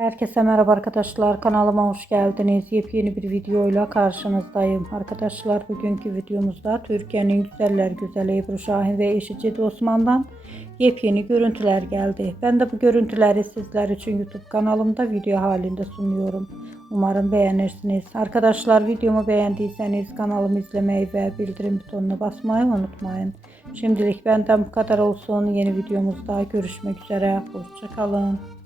Herkese merhaba arkadaşlar, kanalıma hoş geldiniz. Yepyeni bir videoyla karşınızdayım. Arkadaşlar, bugünkü videomuzda Türkiye'nin güzeller güzeli Ebru Şahin ve eşi Cedi Osman'dan yepyeni görüntüler geldi. Ben de bu görüntüleri sizler için YouTube kanalımda video halinde sunuyorum. Umarım beğenirsiniz. Arkadaşlar, videomu beğendiyseniz kanalımı izlemeyi ve bildirim butonuna basmayı unutmayın. Şimdilik benden bu kadar olsun. Yeni videomuzda görüşmek üzere. Hoşça kalın.